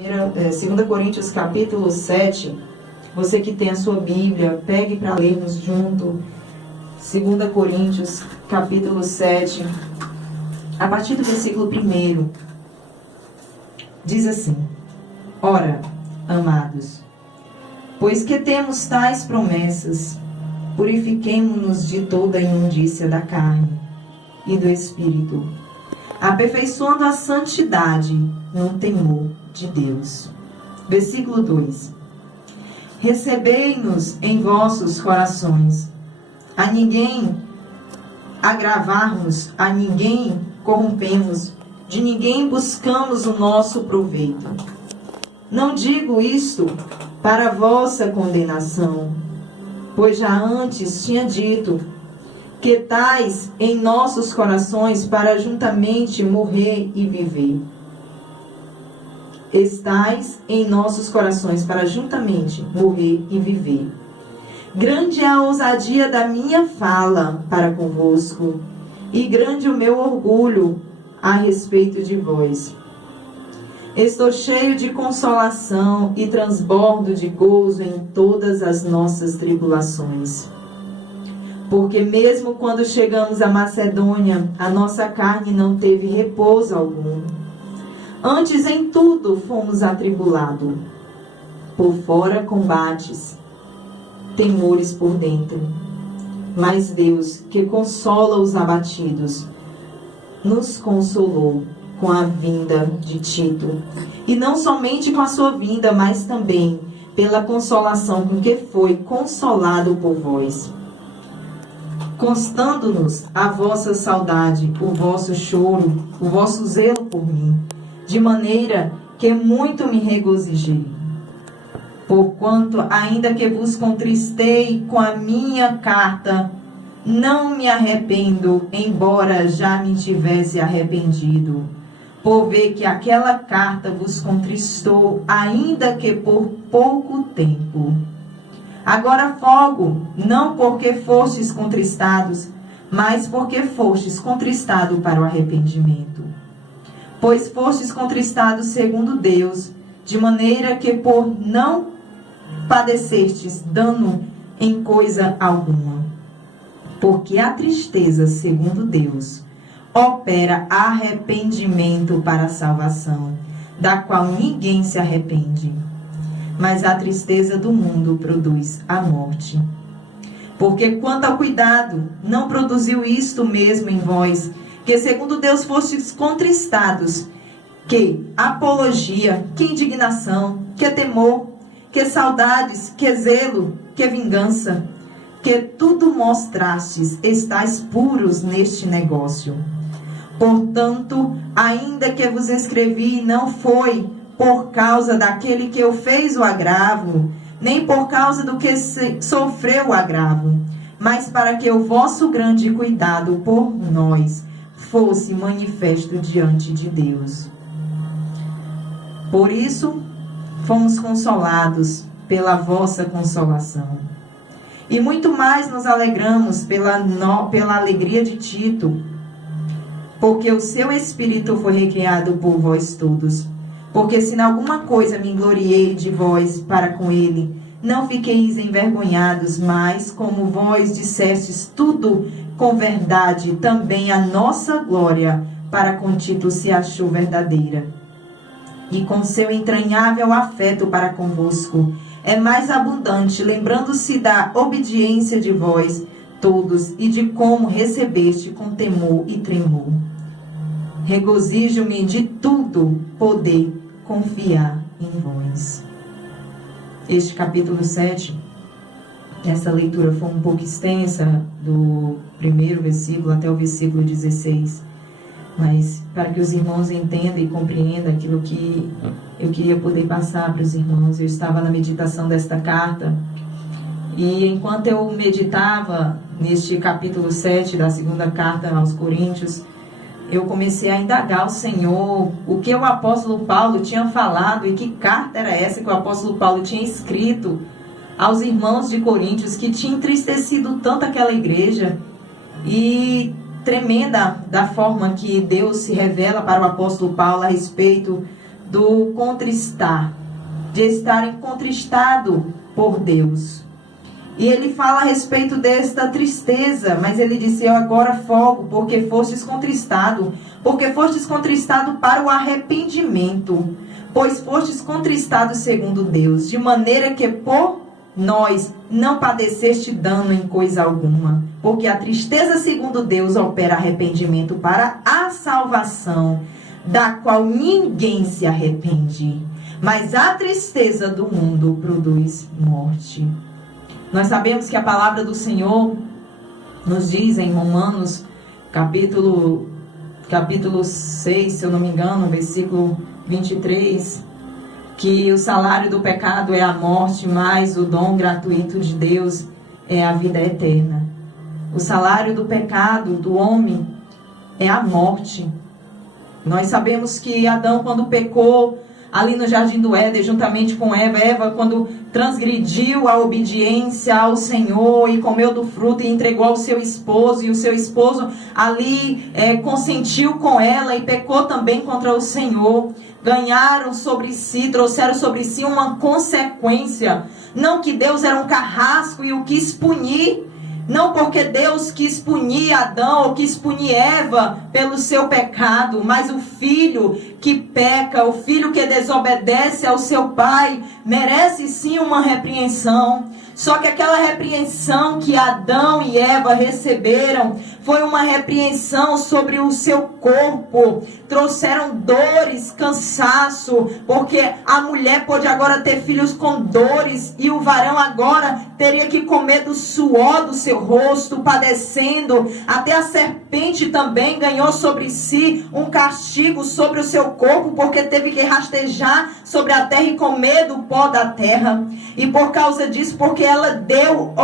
2 Coríntios capítulo 7, você que tem a sua Bíblia, pegue para lermos junto. 2 Coríntios capítulo 7, a partir do versículo 1, diz assim: Ora, amados, pois que temos tais promessas, purifiquemo-nos de toda a imundícia da carne e do espírito, aperfeiçoando a santidade no temor de Deus. Versículo 2: Recebei-nos em vossos corações, a ninguém agravarmos, a ninguém corrompemos, de ninguém buscamos o nosso proveito. Não digo isto para vossa condenação, pois já antes tinha dito que tais em nossos corações para juntamente morrer e viver. Estais em nossos corações para juntamente morrer e viver. Grande é a ousadia da minha fala para convosco, e grande o meu orgulho a respeito de vós. Estou cheio de consolação e transbordo de gozo em todas as nossas tribulações. Porque mesmo quando chegamos à Macedônia, a nossa carne não teve repouso algum. Antes em tudo fomos atribulados. Por fora combates, temores por dentro. Mas Deus, que consola os abatidos, nos consolou com a vinda de Tito. E não somente com a sua vinda, mas também pela consolação com que foi consolado por vós. Constando-nos a vossa saudade, o vosso choro, o vosso zelo por mim, de maneira que muito me regozijei. Porquanto, ainda que vos contristei com a minha carta, não me arrependo, embora já me tivesse arrependido, por ver que aquela carta vos contristou, ainda que por pouco tempo. Agora folgo, não porque fostes contristados, mas porque fostes contristados para o arrependimento. Pois fostes contristados segundo Deus, de maneira que por não padecestes dano em coisa alguma. Porque a tristeza, segundo Deus, opera arrependimento para a salvação, da qual ninguém se arrepende. Mas a tristeza do mundo produz a morte. Porque quanto ao cuidado, não produziu isto mesmo em vós, que segundo Deus fostes contristados, que apologia, que indignação, que temor, que saudades, que zelo, que vingança, que tudo mostrastes, estáis puros neste negócio. Portanto, ainda que vos escrevi, não foi por causa daquele que eu fez o agravo, nem por causa do que sofreu o agravo, mas para que o vosso grande cuidado por nós fosse manifesto diante de Deus. Por isso, fomos consolados pela vossa consolação. E muito mais nos alegramos pela alegria de Tito, porque o seu espírito foi recriado por vós todos. Porque se em alguma coisa me gloriei de vós para com ele, não fiqueis envergonhados, mas como vós dissestes tudo com verdade, também a nossa glória para com Tito se achou verdadeira. E com seu entranhável afeto para convosco é mais abundante, lembrando-se da obediência de vós todos e de como recebeste com temor e tremor. Regozijo-me de tudo poder confiar em vós. Este capítulo 7, essa leitura foi um pouco extensa, do primeiro versículo até o versículo 16, mas para que os irmãos entendam e compreendam aquilo que eu queria poder passar para os irmãos. Eu estava na meditação desta carta, e enquanto eu meditava neste capítulo 7 da segunda carta aos Coríntios, eu comecei a indagar o Senhor, o que o apóstolo Paulo tinha falado e que carta era essa que o apóstolo Paulo tinha escrito aos irmãos de Coríntios, que tinha entristecido tanto aquela igreja. E tremenda da forma que Deus se revela para o apóstolo Paulo a respeito do contristar, de estarem contristado por Deus. E ele fala a respeito desta tristeza, mas ele disse: eu agora folgo, porque fostes contristado para o arrependimento, pois fostes contristados segundo Deus, de maneira que por nós não padeceste dano em coisa alguma, porque a tristeza segundo Deus opera arrependimento para a salvação, da qual ninguém se arrepende, mas a tristeza do mundo produz morte. Nós sabemos que a palavra do Senhor nos diz em Romanos, capítulo 6, se eu não me engano, versículo 23, que o salário do pecado é a morte, mas o dom gratuito de Deus é a vida eterna. O salário do pecado do homem é a morte. Nós sabemos que Adão, quando pecou ali no jardim do Éden, juntamente com Eva, quando transgrediu a obediência ao Senhor e comeu do fruto e entregou ao seu esposo, e o seu esposo ali consentiu com ela e pecou também contra o Senhor, trouxeram sobre si uma consequência. Não que Deus era um carrasco e o quis punir, não porque Deus quis punir Adão ou quis punir Eva pelo seu pecado, mas o filho que peca, o filho que desobedece ao seu pai, merece sim uma repreensão. Só que aquela repreensão que Adão e Eva receberam foi uma repreensão sobre o seu corpo. Trouxeram dores, cansaço, porque a mulher pôde agora ter filhos com dores e o varão agora teria que comer do suor do seu rosto, padecendo. Até a serpente também ganhou sobre si um castigo sobre o seu corpo, porque teve que rastejar sobre a terra e comer do pó da terra. E por causa disso, porque ela deu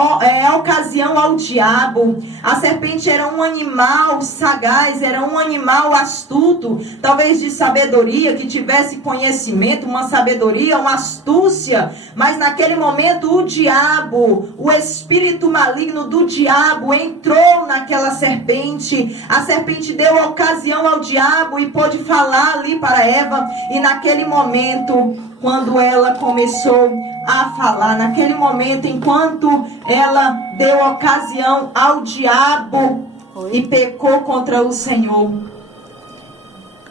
ocasião ao diabo. A serpente era um animal sagaz, era um animal astuto, talvez de sabedoria, que tivesse conhecimento, uma sabedoria, uma astúcia. Mas naquele momento o diabo, o espírito maligno do diabo entrou naquela serpente. A serpente deu ocasião ao diabo e pôde falar ali para Eva. E naquele momento, quando ela começou a falar, naquele momento, enquanto ela deu ocasião ao diabo e pecou contra o Senhor,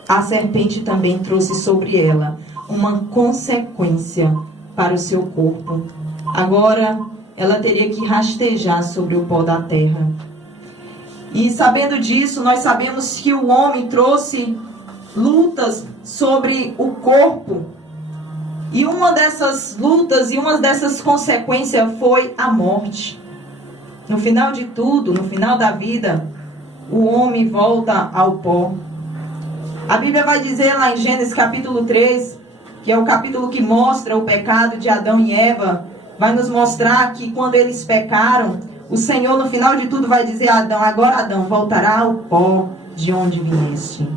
a serpente também trouxe sobre ela uma consequência para o seu corpo. Agora ela teria que rastejar sobre o pó da terra. E sabendo disso, nós sabemos que o homem trouxe lutas sobre o corpo. E uma dessas lutas e uma dessas consequências foi a morte. No final de tudo, no final da vida, o homem volta ao pó. A Bíblia vai dizer lá em Gênesis capítulo 3, que é o capítulo que mostra o pecado de Adão e Eva, vai nos mostrar que quando eles pecaram, o Senhor no final de tudo vai dizer a Adão: agora Adão, voltará ao pó de onde vieste.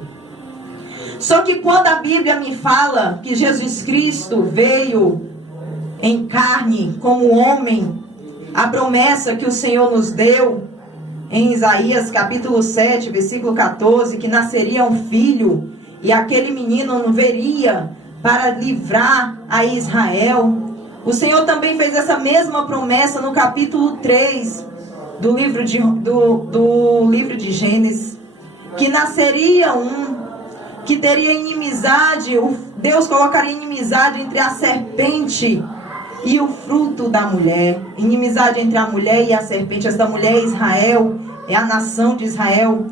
Só que quando a Bíblia me fala que Jesus Cristo veio em carne como homem, a promessa que o Senhor nos deu em Isaías capítulo 7, versículo 14, que nasceria um filho e aquele menino não veria para livrar a Israel. O Senhor também fez essa mesma promessa no capítulo 3 do livro de Gênesis, que nasceria que teria inimizade, Deus colocaria inimizade entre a serpente e o fruto da mulher. Inimizade entre a mulher e a serpente. Esta mulher é Israel, é a nação de Israel.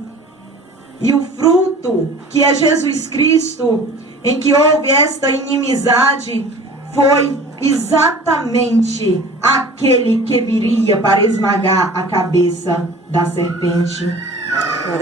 E o fruto, que é Jesus Cristo, em que houve esta inimizade, foi exatamente aquele que viria para esmagar a cabeça da serpente.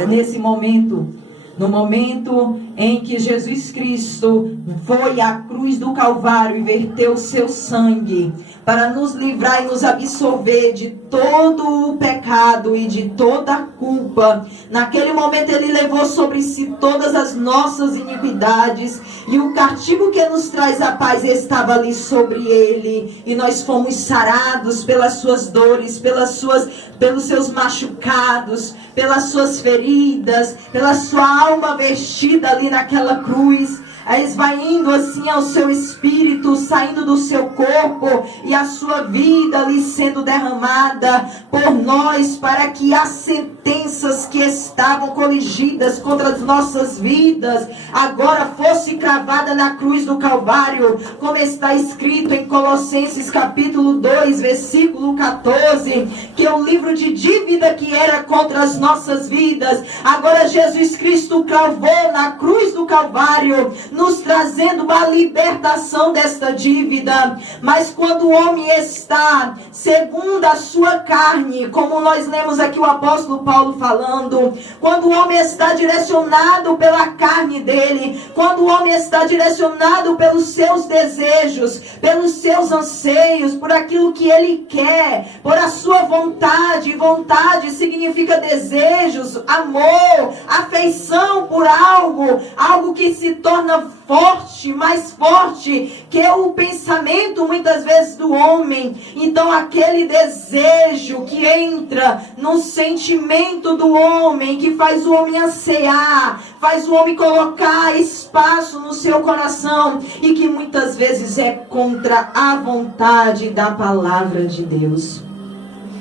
Nesse momento, no momento em que Jesus Cristo foi à cruz do Calvário e verteu seu sangue para nos livrar e nos absolver de todo o pecado e de toda a culpa, naquele momento ele levou sobre si todas as nossas iniquidades, e o castigo que nos traz a paz estava ali sobre ele, e nós fomos sarados pelas suas dores, pelos seus machucados, pelas suas feridas, pela sua alma vestida ali naquela cruz. esvaindo assim ao seu espírito, saindo do seu corpo, e a sua vida ali sendo derramada por nós, para que as sentenças que estavam coligidas contra as nossas vidas, agora fosse cravada na cruz do Calvário, como está escrito em Colossenses capítulo 2, versículo 14, que é o livro de dívida que era contra as nossas vidas, agora Jesus Cristo cravou na cruz do Calvário, nos trazendo uma libertação desta dívida. Mas quando o homem está segundo a sua carne, como nós lemos aqui o apóstolo Paulo falando, quando o homem está direcionado pela carne dele, quando o homem está direcionado pelos seus desejos, pelos seus anseios, por aquilo que ele quer, por a sua vontade. Vontade significa desejos, amor, afeição por algo que se torna forte, mais forte que o pensamento muitas vezes do homem. Então aquele desejo que entra no sentimento do homem, que faz o homem ansiar, faz o homem colocar espaço no seu coração, e que muitas vezes é contra a vontade da palavra de Deus.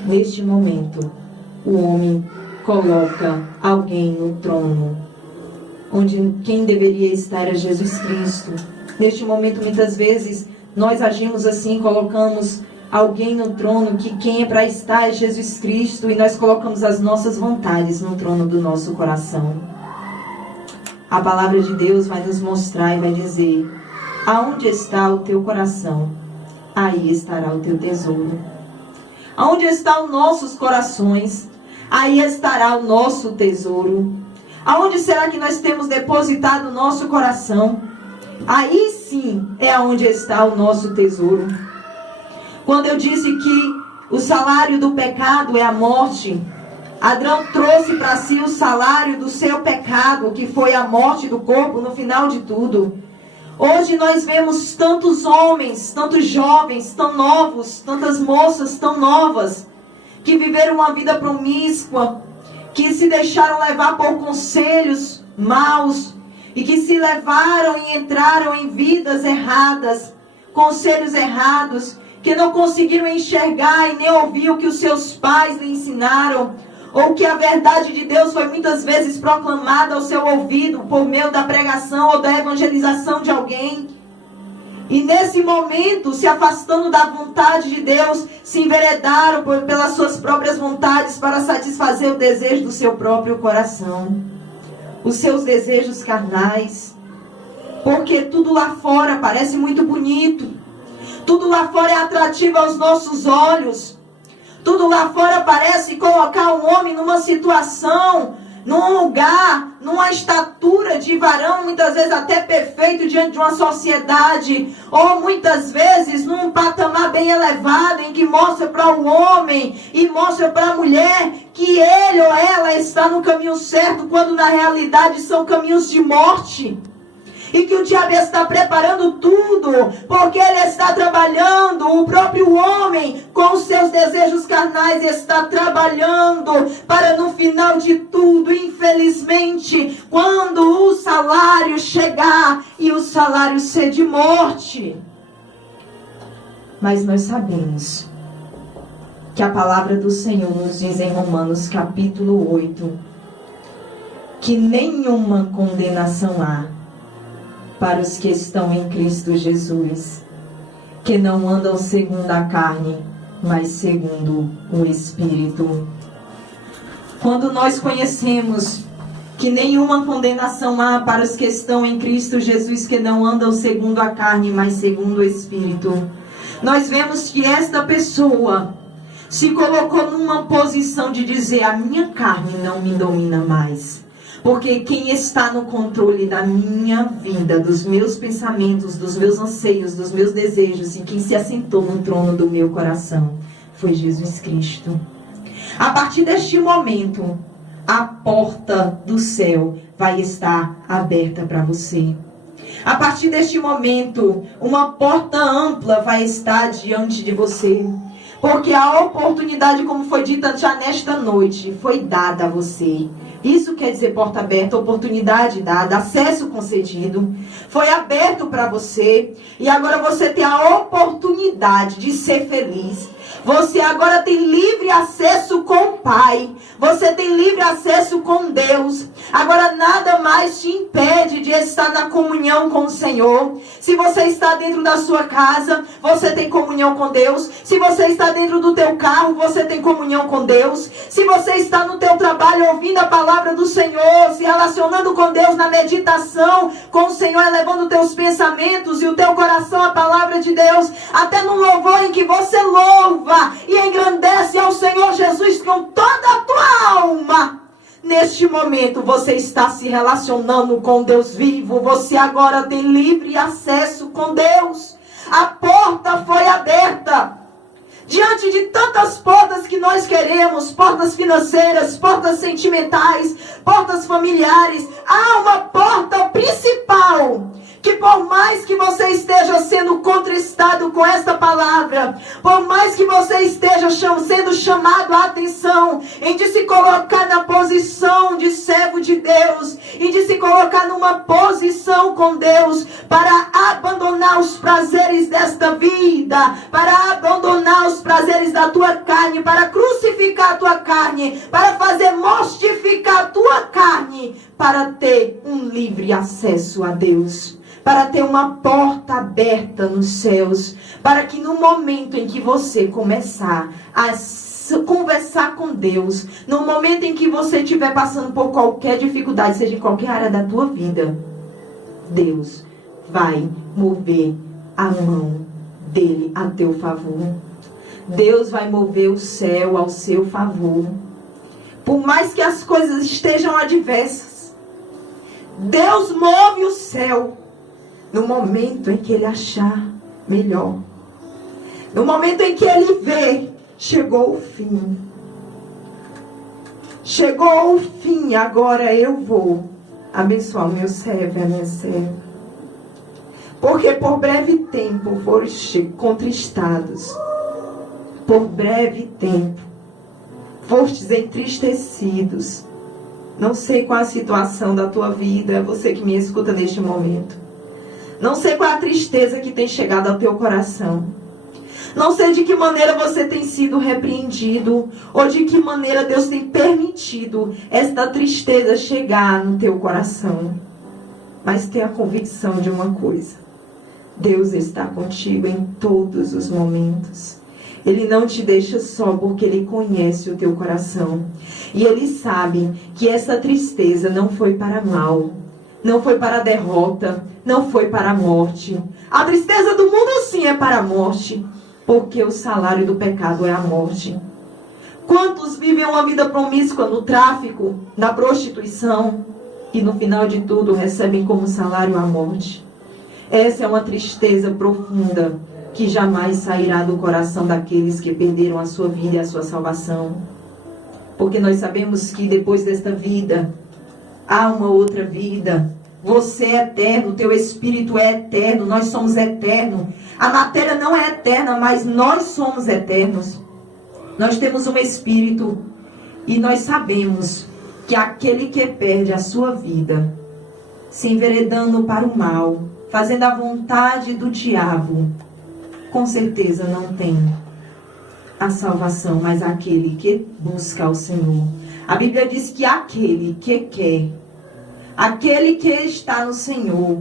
Neste momento, o homem coloca alguém no trono, onde quem deveria estar é Jesus Cristo. Neste momento, muitas vezes, nós agimos assim, colocamos alguém no trono, que quem é para estar é Jesus Cristo, e nós colocamos as nossas vontades no trono do nosso coração. A palavra de Deus vai nos mostrar e vai dizer: aonde está o teu coração, aí estará o teu tesouro. Aonde estão os nossos corações, aí estará o nosso tesouro. Aonde será que nós temos depositado o nosso coração? Aí sim é aonde está o nosso tesouro. Quando eu disse que o salário do pecado é a morte, Adão trouxe para si o salário do seu pecado, que foi a morte do corpo no final de tudo. Hoje nós vemos tantos homens, tantos jovens, tão novos, tantas moças tão novas, que viveram uma vida promíscua, que se deixaram levar por conselhos maus, e que se levaram e entraram em vidas erradas, conselhos errados, que não conseguiram enxergar e nem ouvir o que os seus pais lhe ensinaram, ou que a verdade de Deus foi muitas vezes proclamada ao seu ouvido por meio da pregação ou da evangelização de alguém. E nesse momento, se afastando da vontade de Deus, se enveredaram pelas suas próprias vontades para satisfazer o desejo do seu próprio coração, os seus desejos carnais. Porque tudo lá fora parece muito bonito, tudo lá fora é atrativo aos nossos olhos, tudo lá fora parece colocar um homem numa situação, num lugar, numa estatura de varão, muitas vezes até perfeito diante de uma sociedade, ou muitas vezes num patamar bem elevado, em que mostra para o homem e mostra para a mulher que ele ou ela está no caminho certo, quando na realidade são caminhos de morte. E que o diabo está preparando tudo, porque ele está trabalhando, o próprio homem, com os seus desejos carnais, está trabalhando para no final de tudo, infelizmente, quando o salário chegar, e o salário ser de morte. Mas nós sabemos que a palavra do Senhor nos diz em Romanos capítulo 8, que nenhuma condenação há para os que estão em Cristo Jesus, que não andam segundo a carne, mas segundo o Espírito. Quando nós conhecemos que nenhuma condenação há para os que estão em Cristo Jesus, que não andam segundo a carne, mas segundo o Espírito, nós vemos que esta pessoa se colocou numa posição de dizer: a minha carne não me domina mais. Porque quem está no controle da minha vida, dos meus pensamentos, dos meus anseios, dos meus desejos, e quem se assentou no trono do meu coração foi Jesus Cristo. A partir deste momento, a porta do céu vai estar aberta para você. A partir deste momento, uma porta ampla vai estar diante de você. Porque a oportunidade, como foi dita já nesta noite, foi dada a você. Isso quer dizer porta aberta, oportunidade dada, acesso concedido. Foi aberto para você. E agora você tem a oportunidade de ser feliz. Você agora tem livre acesso com o Pai. Você tem livre acesso com Deus. Agora nada mais te impede de estar na comunhão com o Senhor. Se você está dentro da sua casa, você tem comunhão com Deus. Se você está dentro do teu carro, você tem comunhão com Deus. Se você está no teu trabalho ouvindo a palavra do Senhor, se relacionando com Deus na meditação, com o Senhor, elevando teus pensamentos e o teu coração à palavra de Deus, até no louvor em que você louva e engrandece ao Senhor Jesus com toda a tua alma. Neste momento você está se relacionando com Deus vivo. Você agora tem livre acesso com Deus. A porta foi aberta. Diante de tantas portas que nós queremos, portas financeiras, portas sentimentais, portas familiares, há uma porta principal, que por mais que você esteja sendo contristado com esta palavra, por mais que você esteja sendo chamado a atenção, em de se colocar na posição de servo de Deus, e de se colocar numa posição com Deus, para abandonar os prazeres desta vida, para abandonar os prazeres da tua carne, para crucificar a tua carne, para fazer mortificar a tua carne, para ter um livre acesso a Deus, para ter uma porta aberta nos céus, para que no momento em que você começar a conversar com Deus, no momento em que você estiver passando por qualquer dificuldade, seja em qualquer área da tua vida, Deus vai mover a mão dele a teu favor. Deus vai mover o céu ao seu favor. Por mais que as coisas estejam adversas, Deus move o céu no momento em que ele achar melhor. No momento em que ele vê, chegou o fim. Chegou o fim, agora eu vou abençoar o meu servo e a minha serva. Porque por breve tempo foram contristados. Por breve tempo fostes entristecidos. Não sei qual a situação da tua vida, você que me escuta neste momento. Não sei qual a tristeza que tem chegado ao teu coração. Não sei de que maneira você tem sido repreendido, ou de que maneira Deus tem permitido esta tristeza chegar no teu coração. Mas tenha a convicção de uma coisa: Deus está contigo em todos os momentos. Ele não te deixa só porque Ele conhece o teu coração. E Ele sabe que essa tristeza não foi para mal, não foi para a derrota, não foi para a morte. A tristeza do mundo sim é para a morte, porque o salário do pecado é a morte. Quantos vivem uma vida promíscua no tráfico, na prostituição, e no final de tudo recebem como salário a morte? Essa é uma tristeza profunda que jamais sairá do coração daqueles que perderam a sua vida e a sua salvação. Porque nós sabemos que depois desta vida há uma outra vida. Você é eterno, teu espírito é eterno, nós somos eternos. A matéria não é eterna, mas nós somos eternos. Nós temos um espírito e nós sabemos que aquele que perde a sua vida, se enveredando para o mal, fazendo a vontade do diabo, com certeza não tem a salvação, mas aquele que busca ao Senhor. A Bíblia diz que aquele que quer, aquele que está no Senhor,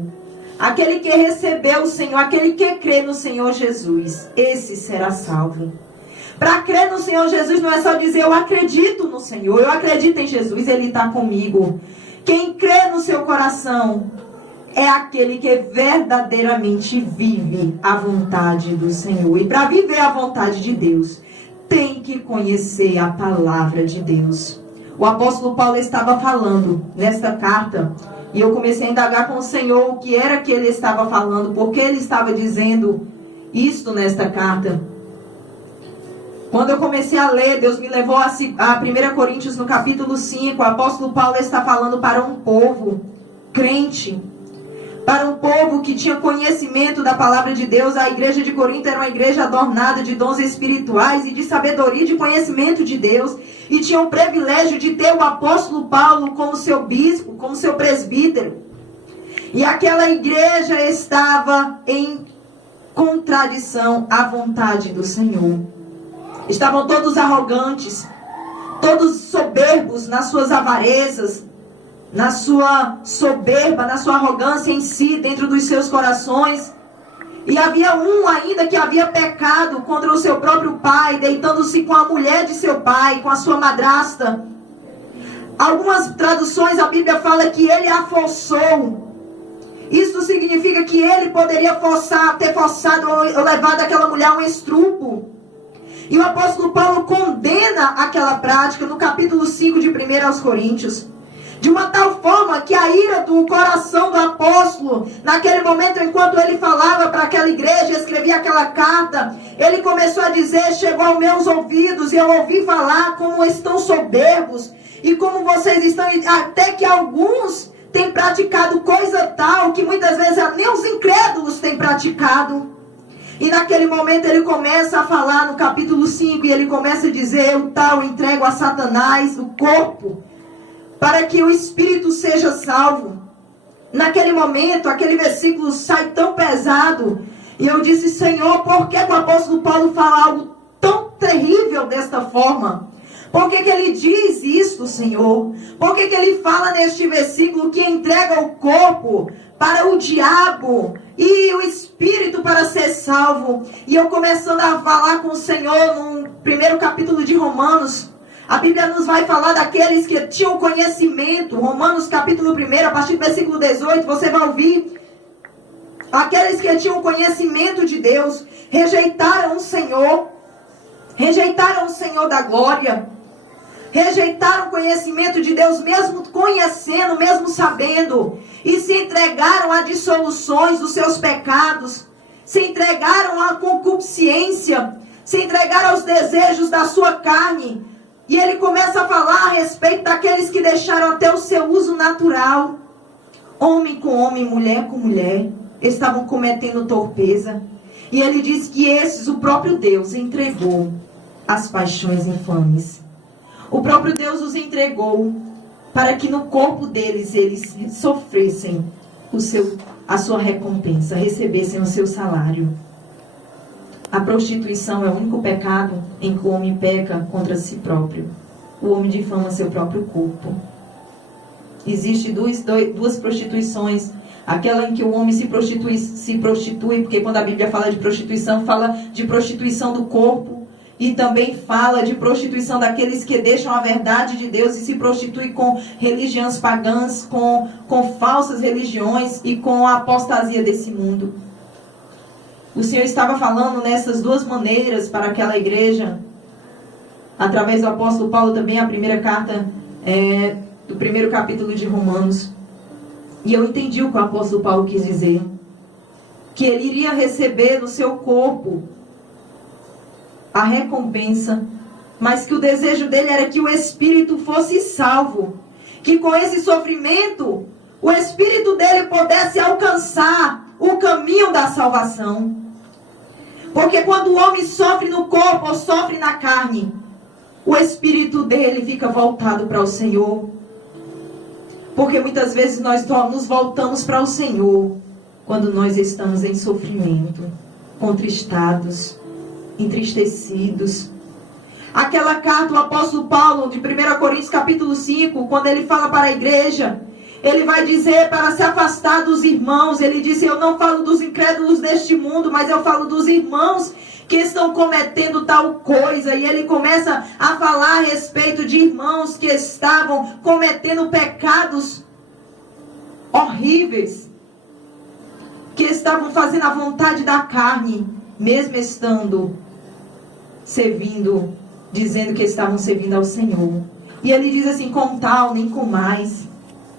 aquele que recebeu o Senhor, aquele que crê no Senhor Jesus, esse será salvo. Para crer no Senhor Jesus não é só dizer eu acredito no Senhor, eu acredito em Jesus, Ele está comigo. Quem crê no seu coração é aquele que verdadeiramente vive a vontade do Senhor. E para viver a vontade de Deus, tem que conhecer a palavra de Deus. O apóstolo Paulo estava falando nesta carta, e eu comecei a indagar com o Senhor o que era que ele estava falando, porque ele estava dizendo isto nesta carta. Quando eu comecei a ler, Deus me levou a 1 Coríntios no capítulo 5, o apóstolo Paulo está falando para um povo crente, Para um povo que tinha conhecimento da palavra de Deus, a igreja de Corinto era uma igreja adornada de dons espirituais e de sabedoria e de conhecimento de Deus. E tinha o privilégio de ter o apóstolo Paulo como seu bispo, como seu presbítero. E aquela igreja estava em contradição à vontade do Senhor. Estavam todos arrogantes, todos soberbos nas suas avarezas, na sua soberba, na sua arrogância em si, dentro dos seus corações. E havia um ainda que havia pecado contra o seu próprio pai, deitando-se com a mulher de seu pai, com a sua madrasta. Algumas traduções a Bíblia fala que ele a forçou. Isso significa que ele poderia ter forçado ou levado aquela mulher a um estrupo. E o apóstolo Paulo condena aquela prática no capítulo 5 de 1 aos Coríntios. De uma tal forma que a ira do coração do apóstolo, naquele momento, enquanto ele falava para aquela igreja, escrevia aquela carta, ele começou a dizer: chegou aos meus ouvidos e eu ouvi falar como estão soberbos e como vocês estão, até que alguns têm praticado coisa tal que muitas vezes nem os incrédulos têm praticado. E naquele momento ele começa a falar no capítulo 5 e ele começa a dizer: eu tal entrego a Satanás o corpo, para que o espírito seja salvo. Naquele momento, aquele versículo sai tão pesado. E eu disse: Senhor, por que o apóstolo Paulo fala algo tão terrível desta forma? Por que ele diz isto, Senhor? Por que ele fala neste versículo que entrega o corpo para o diabo e o espírito para ser salvo? E eu começando a falar com o Senhor no primeiro capítulo de Romanos, a Bíblia nos vai falar daqueles que tinham conhecimento. Romanos capítulo 1, a partir do versículo 18, você vai ouvir. Aqueles que tinham conhecimento de Deus, rejeitaram o Senhor da glória, rejeitaram o conhecimento de Deus, mesmo conhecendo, mesmo sabendo, e se entregaram a dissoluções dos seus pecados, se entregaram à concupiscência, se entregaram aos desejos da sua carne. E ele começa a falar a respeito daqueles que deixaram até o seu uso natural. Homem com homem, mulher com mulher, estavam cometendo torpeza. E ele diz que esses, o próprio Deus entregou às paixões infames. O próprio Deus os entregou para que no corpo deles eles sofressem a sua recompensa, recebessem o seu salário. A prostituição é o único pecado em que o homem peca contra si próprio. O homem difama seu próprio corpo. Existem duas prostituições. Aquela em que o homem se prostitui, porque quando a Bíblia fala de prostituição, fala de prostituição do corpo. E também fala de prostituição daqueles que deixam a verdade de Deus e se prostituem com religiões pagãs, com falsas religiões e com a apostasia desse mundo. O Senhor estava falando nessas duas maneiras para aquela igreja, através do apóstolo Paulo também, a primeira carta do primeiro capítulo de Romanos. E eu entendi o que o apóstolo Paulo quis dizer. Que ele iria receber no seu corpo a recompensa, mas que o desejo dele era que o espírito fosse salvo. Que com esse sofrimento, o espírito dele pudesse alcançar o caminho da salvação. Porque quando o homem sofre no corpo ou sofre na carne, o espírito dele fica voltado para o Senhor. Porque muitas vezes nós nos voltamos para o Senhor quando nós estamos em sofrimento, contristados, entristecidos. Aquela carta do apóstolo Paulo, de 1 Coríntios capítulo 5, quando ele fala para a igreja, ele vai dizer para se afastar dos irmãos. Ele diz: eu não falo dos incrédulos deste mundo, mas eu falo dos irmãos que estão cometendo tal coisa. E ele começa a falar a respeito de irmãos que estavam cometendo pecados horríveis, que estavam fazendo a vontade da carne, mesmo estando servindo, dizendo que estavam servindo ao Senhor. E ele diz assim: com tal, nem com mais,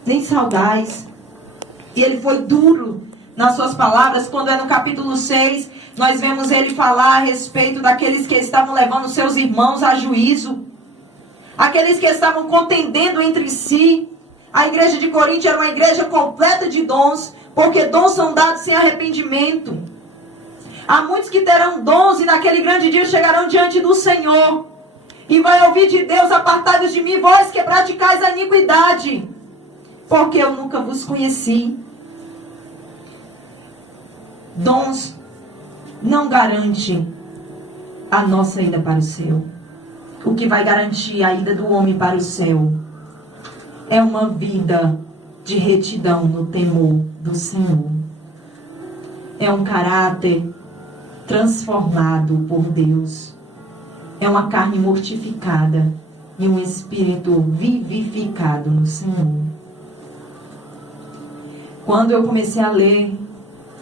nem saudais. E ele foi duro nas suas palavras. Quando é no capítulo 6, nós vemos ele falar a respeito daqueles que estavam levando seus irmãos a juízo, aqueles que estavam contendendo entre si. A igreja de Corinto era uma igreja completa de dons, porque dons são dados sem arrependimento. Há muitos que terão dons e naquele grande dia chegarão diante do Senhor e vai ouvir de Deus: apartai-vos de mim, vós que praticais a iniquidade, porque eu nunca vos conheci. Dons não garante a nossa ida para o céu. O que vai garantir a ida do homem para o céu é uma vida de retidão no temor do Senhor. É um caráter transformado por Deus. É uma carne mortificada e um espírito vivificado no Senhor. Quando eu comecei a ler,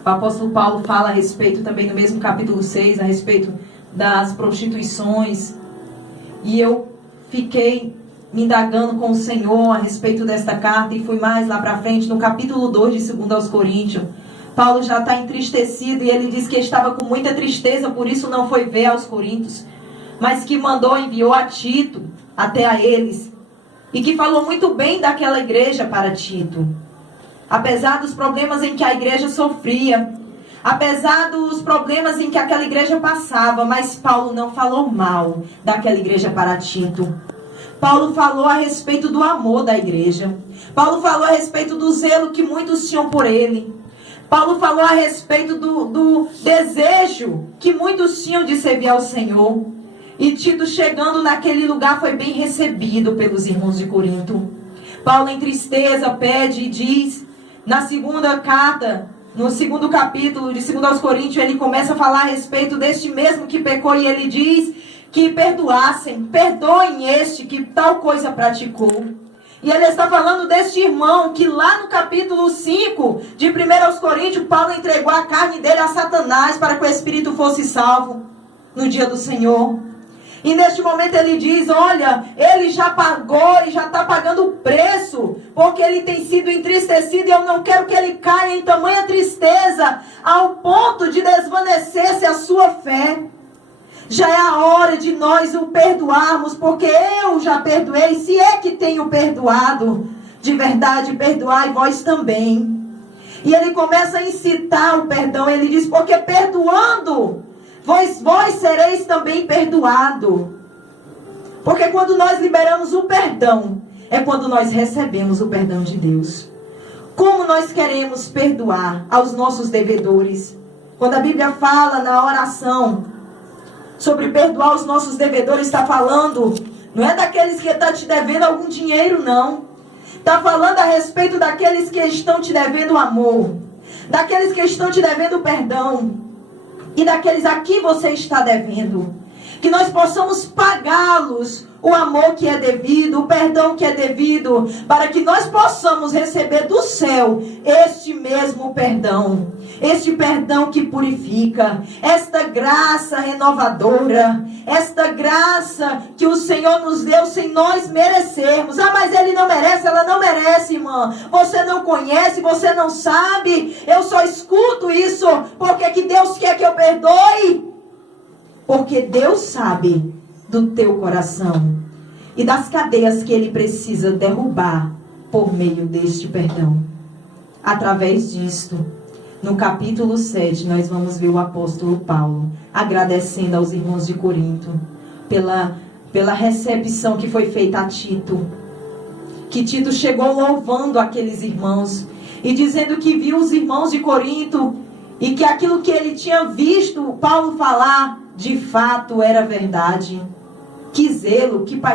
o apóstolo Paulo fala a respeito também no mesmo capítulo 6, a respeito das prostituições. E eu fiquei me indagando com o Senhor a respeito desta carta e fui mais lá para frente, no capítulo 2 de 2 aos Coríntios. Paulo já está entristecido e ele diz que estava com muita tristeza, por isso não foi ver aos Coríntios, mas que enviou a Tito até a eles, e que falou muito bem daquela igreja para Tito. Apesar dos problemas em que a igreja sofria, apesar dos problemas em que aquela igreja passava, mas Paulo não falou mal daquela igreja para Tito. Paulo falou a respeito do amor da igreja. Paulo falou a respeito do zelo que muitos tinham por ele. Paulo falou a respeito do desejo que muitos tinham de servir ao Senhor. E Tito, chegando naquele lugar, foi bem recebido pelos irmãos de Corinto. Paulo, em tristeza, pede e diz, na segunda carta, no segundo capítulo de 2 aos Coríntios, ele começa a falar a respeito deste mesmo que pecou, e ele diz que perdoassem, perdoem este que tal coisa praticou. E ele está falando deste irmão que lá no capítulo 5 de 1 aos Coríntios, Paulo entregou a carne dele a Satanás para que o espírito fosse salvo no dia do Senhor. E neste momento ele diz, olha, ele já pagou e já está pagando o preço, porque ele tem sido entristecido e eu não quero que ele caia em tamanha tristeza ao ponto de desvanecer-se a sua fé. Já é a hora de nós o perdoarmos, porque eu já perdoei, se é que tenho perdoado, de verdade perdoai vós também. E ele começa a incitar o perdão, ele diz, porque perdoando, vós sereis também perdoados. Porque quando nós liberamos o perdão, é quando nós recebemos o perdão de Deus. Como nós queremos perdoar aos nossos devedores? Quando a Bíblia fala na oração sobre perdoar os nossos devedores, está falando, não é daqueles que estão te devendo algum dinheiro, não. Está falando a respeito daqueles que estão te devendo amor, daqueles que estão te devendo perdão, e daqueles a que você está devendo. Que nós possamos pagá-los o amor que é devido, o perdão que é devido, para que nós possamos receber do céu este mesmo perdão. Este perdão que purifica, esta graça renovadora, esta graça que o Senhor nos deu sem nós merecermos. Ah, mas ele não merece, ela não merece, irmã. Você não conhece, você não sabe. Eu só escuto isso porque que Deus quer que eu perdoe. Porque Deus sabe do teu coração e das cadeias que Ele precisa derrubar por meio deste perdão. Através disto, no capítulo 7, nós vamos ver o apóstolo Paulo agradecendo aos irmãos de Corinto pela recepção que foi feita a Tito. Que Tito chegou louvando aqueles irmãos e dizendo que viu os irmãos de Corinto e que aquilo que ele tinha visto Paulo falar, de fato era verdade. Que zelo, que paixão.